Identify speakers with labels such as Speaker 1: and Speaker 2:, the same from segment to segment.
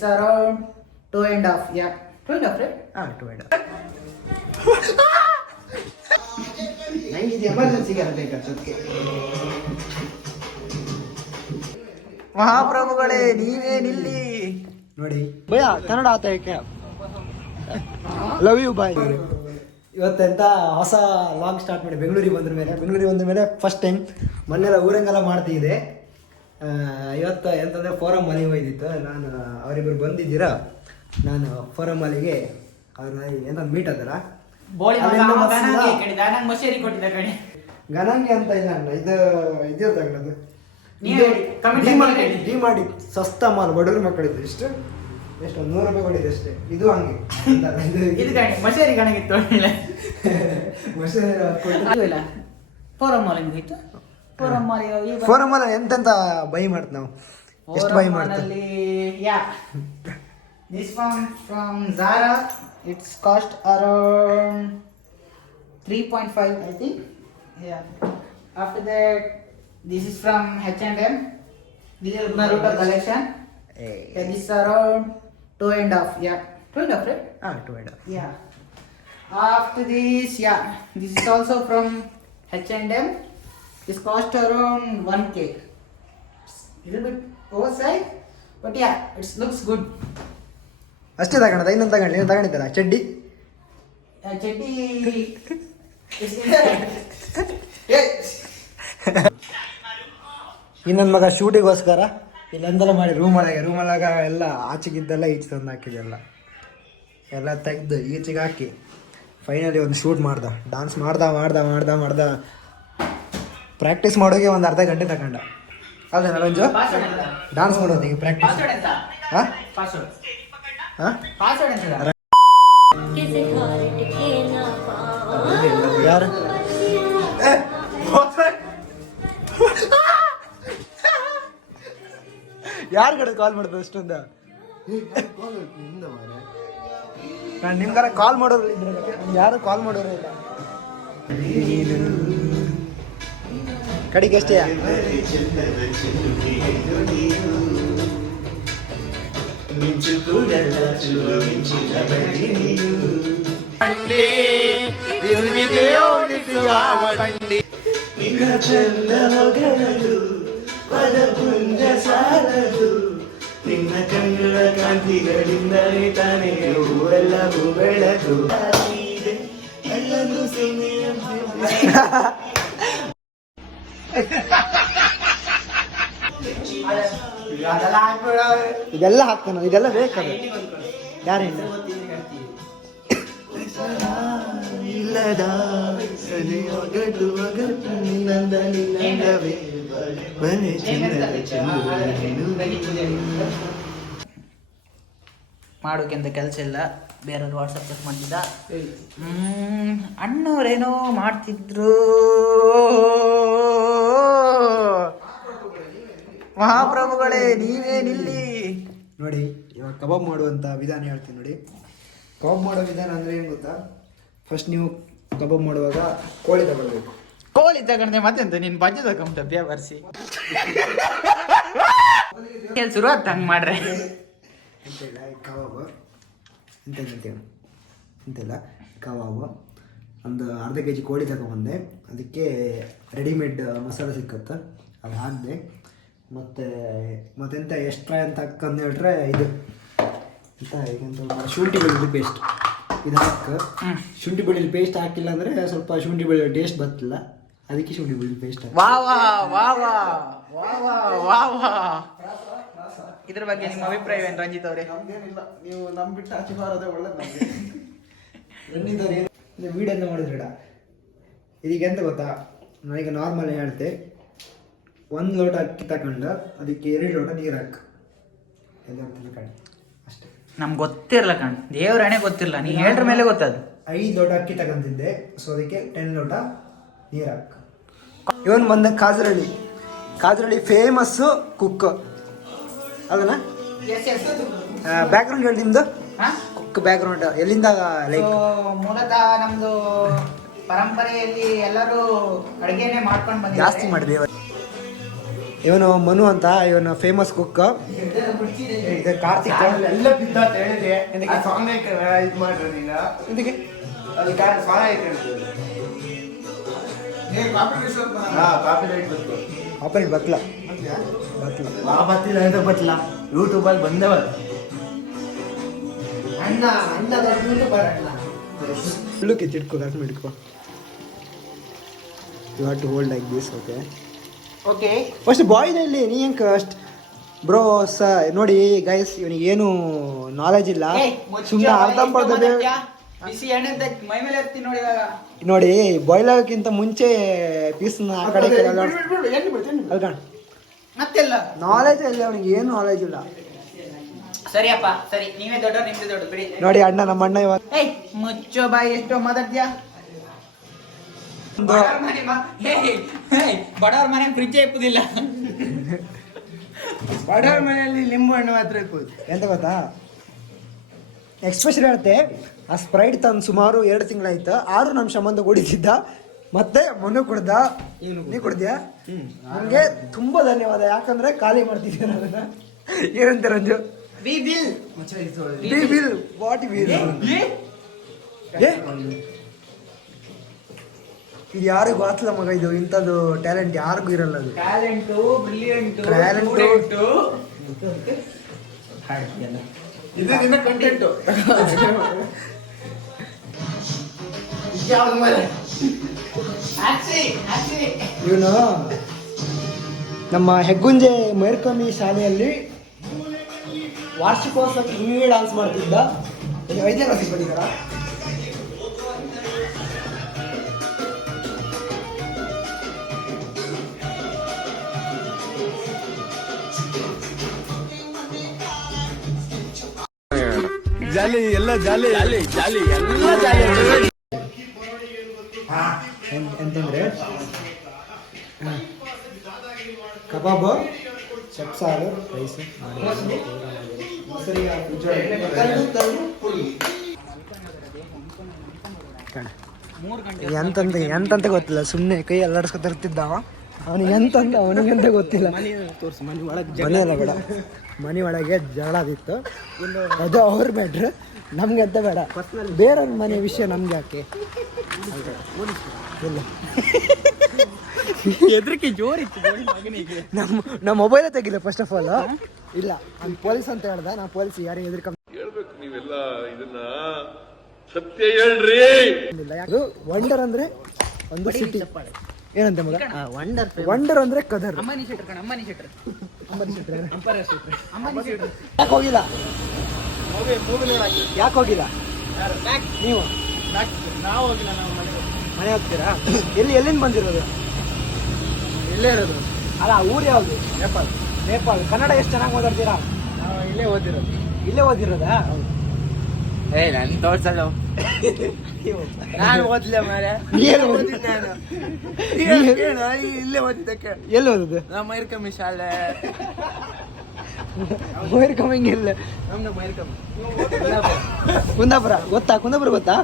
Speaker 1: is around two and a half. Yeah, two and a half, right?
Speaker 2: ನಂಗೆ ಇದು ಎಮರ್ಜೆನ್ಸಿಗೆ ಬೇಕಾಗ್ತದಕ್ಕೆ
Speaker 1: ಮಹಾಪ್ರಭುಗಳೇ ನೀವೇ ನಿಲ್ಲಿ.
Speaker 2: ನೋಡಿ. ಭಯ ಕನ್ನಡ ಆತ ಲವ್ ಯು ಬಾಯ್ ಇವತ್ತೆಂತ ಹೊಸ ಲಾಂಗ್ ಸ್ಟಾರ್ಟ್ ಮಾಡಿ ಬೆಂಗಳೂರಿಗೆ ಬಂದ್ರ ಮೇಲೆ ಬೆಂಗಳೂರಿಗೆ ಬಂದ ಮೇಲೆ ಫಸ್ಟ್ ಟೈಮ್ ಮೊನ್ನೆಲ್ಲ ಊರಂಗೆಲ್ಲ ಮಾಡ್ತಿದ್ದೆ ಇವತ್ತು ಎಂತಂದ್ರೆ ಫೋರಮ್ ಮನೆಗೆ ಹೋಯ್ದಿತ್ತು ನಾನು ಅವರಿಬ್ಬರು ಬಂದಿದ್ದೀರಾ? ನಾನು ಫೋರಂ ಮನೆಗೆ ಅವ್ರನ್ನ ಎಂತ ಮೀಟ್ ಅದಲ್ಲ
Speaker 1: ಮಸೇರಿ
Speaker 2: ಗಣಂಗೆ ಅಂತ ಇಲ್ಲ ಅಣ್ಣ ಇದು
Speaker 1: ಹೇಳಿ, comment
Speaker 2: ಡಿ ಮಾಡಿ ಸಸ್ತ ಮಾಲ್ ಬಡವ್ರ ಮಕ್ಕಳಿದ್ದು ಇಷ್ಟು ಎಷ್ಟು ಒಂದು ನೂರು ರೂಪಾಯಿ ಕೊಟ್ಟಿದ್ದು ಅಷ್ಟೇ. ಇದು ಹಂಗೆ.
Speaker 1: ಇದು ಗಣಗಿತ್ತು ಮಸೇರಿ ಫೋರಂ
Speaker 2: ಮೊಸರು
Speaker 1: ಅದು ಫೋರಮ್ ಮಾಲ್ ಹೋಯ್ತು? ಫೋರಮ್
Speaker 2: ಅಲ್ಲಿ ಎಂತೆಂತ ಬೈ ಮಾಡ್ತ ನಾವು? ಎಷ್ಟು ಬೈ ಮಾಡ್ತೀವಿ
Speaker 1: yeah. This from from Zara it's cost around three point five I think yeah after that this is from H and M this is Naruto collection this around two and half yeah two and half right
Speaker 2: ಹಾಂ two and
Speaker 1: half yeah after this yeah this is also from H from H&M. This cost around 1k. It's little bit oversized, but yeah, it looks good.
Speaker 2: ಅಷ್ಟೇ ತಗೊಂಡದ ಇನ್ನೊಂದು ತಗೊಂಡು ನೀನು ತಗೊಂಡಿದ್ದಲ್ಲ ಚಡ್ಡಿ?
Speaker 1: ಚಡ್ಡಿ is yes.
Speaker 2: ಇನ್ನೊಂದು ಮಗ ಶೂಟಿಗೋಸ್ಕರ ಇಲ್ಲೆಂದೆಲ್ಲ ಮಾಡಿ ರೂಮ್ ಒಳಗೆ ರೂಮ್ ಒಳಗ ಎಲ್ಲ ಆಚೆಗಿದ್ದೆಲ್ಲ ಈಚೆ ತಂದು ಹಾಕಿದೆಲ್ಲ ಎಲ್ಲ. ತೆಗೆದು ಈಚೆಗೆ ಹಾಕಿ. ಫೈನಲಿ ಒಂದು ಶೂಟ್ ಮಾಡ್ದ. ಡಾನ್ಸ್ ಮಾಡ್ದ ಮಾಡ್ದ ಮಾಡ್ದ ಮಾಡ್ದ. ಪ್ರಾಕ್ಟೀಸ್ ಮಾಡೋಕೆ ಒಂದು ಅರ್ಧ ಗಂಟೆ ತಗೊಂಡ. ಅಲ್ಲೇನ ರಂಜು ಡಾನ್ಸ್ ಮಾಡೋದು
Speaker 1: ನೀವು ಪ್ರಾಕ್ಟೀಸ್
Speaker 2: ಹಾಂ? ಹಾಂ? ಯಾರು? ಯಾರ ಕಡೆ ಕಾಲ್ ಮಾಡ್ತದೆ ಅಷ್ಟೊಂದ? ನಾನು ನಿಮ್ಗಾರ ಕಾಲ್ ಮಾಡೋರು ಯಾರು ಕಾಲ್ ಮಾಡೋರು ಇಲ್ಲ. കടിക്ക് ഇഷ്ടയാ
Speaker 3: ನಿನ್ನ ಕಣ್ಣುಳ ಕಾಂತಿಗಳಿಂದಲೇ ತಾನೇ ಊರೆಲ್ಲ ಬೆಳಕು ಎಲ್ಲರೂ
Speaker 1: ಸಿನಿಯ
Speaker 2: ಇದೆಲ್ಲ ಹಾಕ್ತಾನ ಇದೆಲ್ಲ ಬೇಕಾದ ಯಾರ
Speaker 3: ಇಲ್ಲದ
Speaker 1: ಮಾಡೋಕೆಂತ ಕೆಲಸ ಇಲ್ಲ? ಬೇರೆಯವ್ರು ವಾಟ್ಸಪ್ ಚೆಕ್ ಮಾಡ್ತಿದ್ದ? ಅಣ್ಣವ್ರೇನೋ ಮಾಡ್ತಿದ್ರು. ಮಹಾಪ್ರಭುಗಳೇ ನೀವೇ ನಿಲ್ಲಿ.
Speaker 2: ನೋಡಿ ಇವಾಗ ಕಬಾಬ್ ಮಾಡುವಂಥ ವಿಧಾನ ಹೇಳ್ತೀನಿ ನೋಡಿ. ಕಬಾಬ್ ಮಾಡೋ ವಿಧಾನ ಅಂದರೆ ಏನು ಗೊತ್ತಾ? ಫಸ್ಟ್ ನೀವು ಕಬಾಬ್ ಮಾಡುವಾಗ ಕೋಳಿ ತಗೊಳ್ಬೇಕು.
Speaker 1: ಕೋಳಿ ತಗೊಂಡೆ ಮತ್ತೆಂತ? ನೀನ್ ಬಜ್ಜಿ ತಗೊಂಡ ಬ್ಯಾ ಬರ್ಸಿ ಕೆಲ್ ಶುರು ಆಗ್ತ ಹಂಗ್ ಮಾಡ್ರೆ?
Speaker 2: ಎಂತಿಲ್ಲ ಕಬಾಬ್? ಎಂತ ಹೇಳ್ತೇವೆ ಎಂತಿಲ್ಲ ಕಬಾಬು? ಒಂದು ಅರ್ಧ ಕೆ ಜಿ ಕೋಳಿ ತಗೊಂಬಂದೆ. ಅದಕ್ಕೆ ರೆಡಿಮೇಡ್ ಮಸಾಲೆ ಸಿಕ್ಕತ್ತ? ಅದು ಹಾಕಿದೆ ಮತ್ತೆ ಮತ್ತೆಂತ ಎಕ್ಸ್ಟ್ರಾ ಅಂತ ಹಾಕಂದು ಹೇಳ್ರೆ ಇದು. ಅಂತ ಈಗಂತ ಶುಂಠಿ ಬೆಳ್ಳಿ ಪೇಸ್ಟ್ ಇದು ಹಾಕು. ಶುಂಠಿ ಬೆಳ್ಳಿ ಪೇಸ್ಟ್ ಹಾಕಿಲ್ಲ ಅಂದ್ರೆ ಸ್ವಲ್ಪ ಶುಂಠಿ ಬೆಳ್ಳಿ ಟೇಸ್ಟ್ ಬರ್ತಿಲ್ಲ ಅದಕ್ಕೆ ಶುಂಠಿ ಬೆಳ್ಳಿ ಪೇಸ್ಟ್
Speaker 1: ಇದ್ರ ಬಗ್ಗೆ ನಿಮ್ಮ ಅಭಿಪ್ರಾಯ ಏನು ರಂಜಿತ್ ಅವರೇ?
Speaker 2: ನಮ್ದೇನಿಲ್ಲ ನೀವು ನಮ್ ಬಿಟ್ಟು ಆಚೆ ಬಾರದೆ ಒಳ್ಳೆ ರಂಜಿತ್ ಅವ್ರು ಏನು ವೀಡಿಯೋನ ಇದೀಗ ಎಂತ ಗೊತ್ತಾ? ನನಗೆ ನಾರ್ಮಲ್ ಹೇಳ್ತೆ ಒಂದು ಲೋಟ ಅಕ್ಕಿ ತಗೊಂಡು ಅದಕ್ಕೆ ಎರಡು ಲೋಟ ನೀರು ಹಾಕು. ಎಲ್ಲ ಅಷ್ಟೇ.
Speaker 1: ನಮ್ಗೆ ಗೊತ್ತಿರಲ್ಲ ಕಣ್. ದೇವ್ರ ಹಣೆ ಗೊತ್ತಿರಲ್ಲ ನೀ ಹೇಳ್ರ ಮೇಲೆ ಗೊತ್ತದು.
Speaker 2: ಐದು ಲೋಟ ಅಕ್ಕಿ ತಗೊಂತಿದ್ದೆ ಸೊ ಅದಕ್ಕೆ ಟೆನ್ ಲೋಟ ನೀರು ಹಾಕು. ಇವನ್ ಬಂದ ಕಾಜರಳ್ಳಿ. ಕಾಜರಳ್ಳಿ ಫೇಮಸ್ಸು ಕುಕ್ ಅದನ್ನ? ಬ್ಯಾಕ್ಗ್ರೌಂಡ್ ಹೇಳಿ ನಿಮ್ದು? ಕುಕ್ ಬ್ಯಾಕ್ಗ್ರೌಂಡ್ ಎಲ್ಲಿಂದ ಲೈಕ್
Speaker 1: ಮೂಲತಃ ನಮ್ದು ಪರಂಪರೆಯಲ್ಲಿ ಎಲ್ಲರೂ ಅಡುಗೆನೇ ಮಾಡ್ಕೊಂಡು
Speaker 2: ಜಾಸ್ತಿ ಮಾಡಿದೆ ಇವನು ಮನು ಅಂತ ಇವನು ಫೇಮಸ್ ಕುಕ್ ಇದು ಕಾರ್ತಿಕ್
Speaker 3: ಎಲ್ಲ ಬಿದ್ದ ಅಂತ ಹೇಳಿದೆ. ಆ ಸಾಂಗ್ ಇದು ಮಾಡ್ರಿ
Speaker 2: ಇದಕ್ಕೆ?
Speaker 3: ಸಾಂಗ್ ಐತೆ
Speaker 2: ಆಪರೇಟ್
Speaker 3: ಬತ್ತಿಲ್ಲ ಅಂತ ಯೂಟ್ಯೂಬಲ್ಲಿ ಬಂದವ
Speaker 1: ಅಣ್ಣ ಅಣ್ಣ ದೊಡ್ಡ ಬರಣ್ಣ
Speaker 2: ಫುಲ್ಲು ಕಿಚ್ಚಿಟ್ಕೋ ಕರ್ಕೊಂಡು ಇಟ್ಕೋ you have to hold like this okay
Speaker 1: okay
Speaker 2: first ಬಾಯ್ನಲ್ಲಿ ನೀ ಹೆಂಗೆ ಅಷ್ಟು ಬ್ರೋ ಸ ನೋಡಿ ಗೈಸ್ ಇವನಿಗೆ ಏನು ನಾಲೆಜ್ ಇಲ್ಲ. ಸುಮ್ಮನೆ
Speaker 1: ಅರ್ಧ
Speaker 2: ನೋಡಿ ಬಾಯ್ಲ್ ಆಗೋಕ್ಕಿಂತ ಮುಂಚೆ ಪೀಸ್ನ ಆ ಕಡೆ ಅಲ್ಕಣ. ನಾಲೆಜ್ ಇಲ್ಲ ಅವನಿಗೆ ಏನು ನಾಲೆಜ್ ಇಲ್ಲ.
Speaker 1: ಸರಿಯಪ್ಪ ಸರಿ ನೀವೇ ದೊಡ್ಡ ನಿಮ್ದು ದೊಡ್ಡ ಬಿಡಿ.
Speaker 2: ನೋಡಿ ಅಣ್ಣ ನಮ್ಮ ಅಣ್ಣ ಇವಾಗ
Speaker 1: ಮುಚ್ಚೋ ಬಾಯಿ ಎಷ್ಟೋ ಮಾತಾಡ್ತೀಯಾ? ಬಡವ್ರ ಮನೆ ಫ್ರಿಜ್ ಇಪ್ಪುದಿಲ್ಲ.
Speaker 3: ಬಡವ್ರ ಮನೆಯಲ್ಲಿ ಲಿಂಬು ಹಣ್ಣು ಮಾತ್ರ ಇಪ್ಪುದು
Speaker 2: ಎಂತ ಗೊತ್ತಾ? ಎಕ್ಸ್ಪ್ರೆಷನ್ ಹೇಳುತ್ತೆ ಆ ಸ್ಪ್ರೈಟ್ ತಂದು ಸುಮಾರು ಎರಡು ತಿಂಗಳಾಯ್ತು ಆರು ನಮ್ಮ ಸಂಬಂಧ ಕುಡಿತಿದ್ದ ಮತ್ತೆ ಮೊನ್ನೆ ಕುಡ್ದ. ನೀ ಕುಡ್ದ್ಯಾ? ನನಗೆ ತುಂಬಾ ಧನ್ಯವಾದ ಯಾಕಂದ್ರೆ ಖಾಲಿ ಮಾಡ್ತಿದ್ದೆ ಏನಂತ Ranju?
Speaker 1: We bill
Speaker 2: be bill what bill ಏ? ಇದು ಯಾರಿಗೂ ಗೊತ್ತಿಲ್ಲ ಮಗ ಇದು ಇಂಥದ್ದು ಟ್ಯಾಲೆಂಟ್ ಯಾರಿಗೂ ಇರಲ್ಲ ಅದು.
Speaker 1: Talent brilliant
Speaker 2: Talent.
Speaker 3: ಇದು ನಿನ್ನ ಕಂಟೆಂಟು ಯಾವ್ದು ಮೇಲೆ?
Speaker 2: ಇವನು ನಮ್ಮ ಹೆಗ್ಗುಂಜೆ ಮೇರ್ಕಮಿ ಶಾಲೆಯಲ್ಲಿ ವಾರ್ಷಿಕೋತ್ಸವ ಹಿಂಗೆ ಡಾನ್ಸ್ ಮಾಡ್ತಿದ್ದ. ಇದು ಐದನೇ ಕ್ಲಾಸಿಗೆ ಬಂದಿದ್ದಾರಾ?
Speaker 3: ಜಾಲಿ ಎಲ್ಲ ಜಾಲಿ. ಜಾಲಿ ಜಾಲಿ ಎಲ್ಲ ಜಾಲಿ.
Speaker 2: ಎಂತಂದ್ರೆ. ಕಬಾಬು ಸೊಪ್ಸಾರು ರೈಸ್ ಎಂತಂತ ಎಂತಂತ ಗೊತ್ತಿಲ್ಲ. ಸುಮ್ಮನೆ ಕೈ ಅಲ್ಲಾಡಿಸ್ಕೊ ಅವನಿಗೆ ಎಂತಂದ ಅವನಿಗೆಂತ ಗೊತ್ತಿಲ್ಲ
Speaker 3: ಮನಿ ಮನೆ ಒಳಗೆ
Speaker 2: ಮನೆ ಅಲ್ಲ ಬೇಡ. ಮನೆ ಒಳಗೆ ಜಗಳ ಆದಿತ್ತು ಅದು ಅವ್ರ ಬೇಡ್ರು ನಮ್ಗೆ ಅಂತ ಬೇಡ. ಬೇರೆಯವ್ರ ಮನೆ ವಿಷಯ ನಮ್ಗೆ ಯಾಕೆ? ಇಲ್ಲ.
Speaker 1: ಹೆದರಿಕೆ ಜೋರಿತ್ತು
Speaker 2: ನಮ್ಮ ನಮ್ಮ ಮೊಬೈಲೇ ತೆಗಿಲ್ಲ ಫಸ್ಟ್ ಆಫ್ ಆಲ್ ಇಲ್ಲ ನಾನು ಪೊಲೀಸ್ ಅಂತ ಹೇಳ್ದ ನಾ ಪೊಲೀಸ್ ಯಾರೇ ಎದುರ್ಕ
Speaker 4: ಹೇಳ್ಬೇಕು ನೀವೆಲ್ಲ ಇದನ್ನ ಸತ್ಯ ಹೇಳ್ರಿ.
Speaker 2: ವಂಡರ್ ಅಂದ್ರೆ ಒಂದು ಸಿಟಿ ಏನಂತೆ ಮಗ?
Speaker 1: ವಂಡರ್
Speaker 2: ವಂಡರ್ ಅಂದ್ರೆ ಕದರ್.
Speaker 1: ಅಮ್ಮನಿ ಶೆಟ್ರ್ ಕಣ ಅಮ್ಮನಿ ಶೆಟ್ರ್. ಅಮ್ಮನಿ ಶೆಟ್ರ್ ಅಂಬಾನಿ ಶೆಟ್ರ್.
Speaker 2: ಯಾಕೆ ಹೋಗಿಲ್ಲ? ಯಾಕೆ ಹೋಗಿಲ್ಲ? ನೀವು?
Speaker 1: ನಾವು ಹೋಗಿಲ್ಲ ನಾವು ಮನೆ
Speaker 2: ಮನೆ ಹೋಗ್ತೀರಾ? ಎಲ್ಲಿ ಎಲ್ಲಿಂದ ಬಂದಿರೋದು?
Speaker 1: ಇಲ್ಲೇ ಇರೋದು.
Speaker 2: ಅಲ್ಲ ಊರು ಯಾವುದು? ನೇಪಾಳ. ನೇಪಾಳ. ಕನ್ನಡ ಎಷ್ಟು ಚೆನ್ನಾಗಿ ಮಾತಾಡ್ತೀರಾ?
Speaker 1: ನಾವು ಇಲ್ಲೇ ಓದಿರೋದು.
Speaker 2: ಇಲ್ಲೇ ಓದಿರೋದಾ?
Speaker 1: ಏ ನನ್ ತೋರ್ಸಲ್ಲ ನಾನು ಓದ್ಲೆ ಮಾರೆ
Speaker 2: ಏನು
Speaker 1: ನಾನು. ಕೇಳು, ಇಲ್ಲೇ ಓದಿದ್ದೆ ಕೇಳು.
Speaker 2: ಎಲ್ಲಿ ಓದಿದ್ದು?
Speaker 1: ನಮ್ಮ ಮೈರ್ಕಮ್ಮಿ ಶಾಲೆ.
Speaker 2: ಮೈರ್ ಕಮ್ಮಿಂಗ್ ಇಲ್ಲ
Speaker 1: ನಮ್ದು ಮೈರ್ಕಮ್ಮಿ
Speaker 2: ಕುಂದಾಪುರ ಗೊತ್ತಾ? ಕುಂದಾಪುರ ಗೊತ್ತಾ?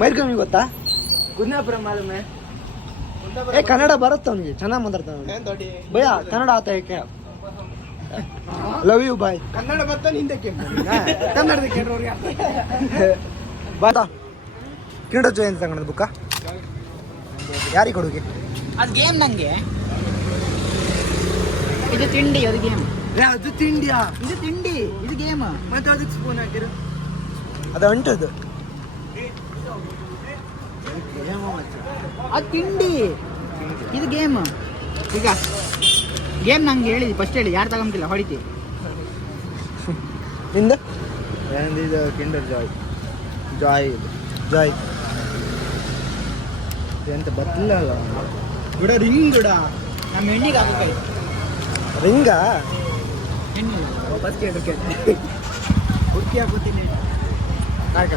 Speaker 2: ಮೈರ್ ಕಮ್ಮಿ ಗೊತ್ತಾ?
Speaker 1: ಕುಂದಾಪುರ ಮಾಲೂಮೆ.
Speaker 2: ಏ ಕನ್ನಡ ಬರುತ್ತೆ ಅವನಿಗೆ? ಚೆನ್ನಾಗಿ ಮಾತಾಡ್ತಾನೆ
Speaker 1: ದೊಡ್ಡ?
Speaker 2: ಭಯ ಕನ್ನಡ ಆತ ಏಕೆ ಲವ್ ಯು ಬಾಯ್
Speaker 1: ಕನ್ನಡ ಬರ್ತಾನೆ ಹಿಂದಕ್ಕೆ ಕನ್ನಡದ ಕೇಳೋರಿಗೆ
Speaker 2: ಬಾತಾ ಕಿನ್ನಡ ಜಯಂತಿ ತಗೊಂಡದ ಬುಕ್ಕ? ಯಾರಿಗೆ ಕೊಡುಗೆ?
Speaker 1: ಅದು ಗೇಮ್ ನಂಗೆ. ಇದು ತಿಂಡಿ ಅದು ಗೇಮ್
Speaker 2: ಅದು ತಿಂಡಿಯಾ?
Speaker 1: ಇದು ತಿಂಡಿ ಇದು ಗೇಮ್
Speaker 2: ಮತ್ತೆ ಅದಕ್ಕೆ ಸ್ಪೂನ್ ಹಾಕಿರು? ಅದು ಅಂಟದು
Speaker 1: ಅದು ತಿಂಡಿ. ಇದು ಗೇಮ್ ಈಗ ಗೇಮ್ ನಂಗೆ ಹೇಳಿ ಫಸ್ಟ್ ಹೇಳಿ ಯಾರು ತಗೊಂತಿಲ್ಲ ಹೊಡಿತಿ.
Speaker 2: ನಿಂದ?
Speaker 3: ಇದು ಕಿಂಡರ್ ಜಾಯ್ ಜಾಯ್ ಇದು.
Speaker 2: ಜಾಯ್
Speaker 3: ಎಂತ ಬತ್ತಿಲ್ಲ ಅಲ್ಲ
Speaker 1: ಬಿಡ ರಿಂಗ್ ಬಿಡ. ನಮ್ಮ ಹೆಣ್ಣಿಗೆ ಹಾಕಬೇಕು
Speaker 2: ರಿಂಗಾ?
Speaker 1: ಹೆಣ್ಣಿಲ್ಲ ವಾಪಸ್ ಕೇಳಿ ಹುಡುಕಿ ಹಾಕೋತೀನಿ. ಈಗ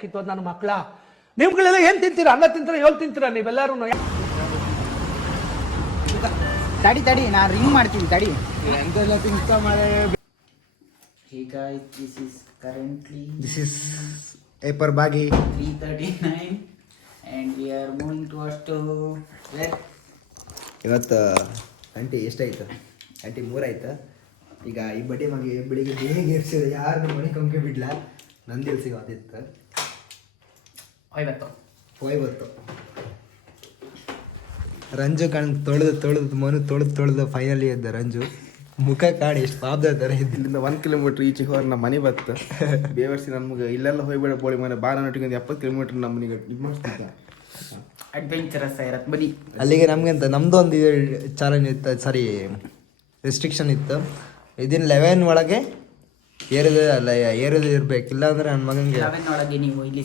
Speaker 5: ಕಿತ್ತೋದ್ ನನ್ನ ಮಕ್ಕಳ? ನಿಮ್ಗಳೆಲ್ಲ ಏನ್ ತಿಂತೀರಾ? ಅನ್ನ ತಿಂತೀರಾ? ಏಳು ತಿಂತೀರಾ ನೀವೆಲ್ಲರೂ
Speaker 1: ತಡಿ ತಡಿ ನಾ ರಿಂಗ್ ಮಾಡ್ತೀನಿ ತಡಿ.
Speaker 3: ಎಂತೆಲ್ಲ ತಿನ್ಸ್ತಾ ಮಳೆ
Speaker 1: Hey guys, is is currently
Speaker 2: this is ಏಪರ್ ಬಾಗಿ
Speaker 1: 3:39, and we are moving towards to where?
Speaker 2: ಇವತ್ತು ಆಂಟಿ ಎಷ್ಟಾಯ್ತು ಆಂಟಿ ಮೂರಾಯ್ತು ಈಗ ಈ ಬಡ್ಡಿ ಮಗಿ ಬೆಳಿಗ್ಗೆ ಬೇಗ ಎರ್ಸಿದೆ ಯಾರು ಮನೆ ಕಂಕೆ ಬಿಡ್ಲ? ನಂದು ಅದಿತ್ತು
Speaker 1: ಹೋಯ್ಬತ್ತು.
Speaker 2: ಹೋಯ್ಬತ್ತು. ರಂಜು ಕಣ್ ತೊಳೆದು ತೊಳೆದು ಮನು ತೊಳೆದು ತೊಳೆದು ಫೈನಲಿ ಎದ್ದ ರಂಜು. ಮುಖ ಕಾಡಿ ಎಷ್ಟು ಪಾಪದ ಥರ ಇದ್ದು.
Speaker 6: ಇಲ್ಲಿಂದ ಒಂದು ಕಿಲೋಮೀಟ್ರ್ ಈಚೆಗೆ ಹೋದ್ರೆ ನಮ್ಮ ಮನೆ ಬತ್ತು. ಬೇವರ್ಸಿ ನಮ್ಗೆ ಇಲ್ಲೆಲ್ಲ ಹೋಗ್ಬೇಡ ಬೋಳಿ ಮನೆ ಬಾರ ಒಂದು ಎಪ್ಪತ್ತು ಕಿಲೋಮೀಟ್ರ್ ನಮ್ಮ ಮನೆಗೆ ಇದು ಮಾಡಿಸ್ತಿದ್ದ
Speaker 1: ಅಡ್ವೆಂಚರಸ್ ಆಗಿರತ್ತೆ ಬನ್ನಿ.
Speaker 2: ಅಲ್ಲಿಗೆ ನಮಗಂತ ನಮ್ದು ಒಂದು ಇದು ಚಾಲೆಂಜ್ ಇತ್ತು ಸಾರಿ ರೆಸ್ಟ್ರಿಕ್ಷನ್ ಇತ್ತು. ಇದನ್ನ ಲೆವೆನ್ ಒಳಗೆ ಏರಿದ ಅಲ್ಲ ಏರಿದ ಇರ್ಬೇಕು ಇಲ್ಲಾಂದ್ರೆ ನನ್ನ ಮಗನಿಗೆ
Speaker 1: ಲೆವೆನ್ ಒಳಗೆ ನೀವು ಇಲ್ಲಿ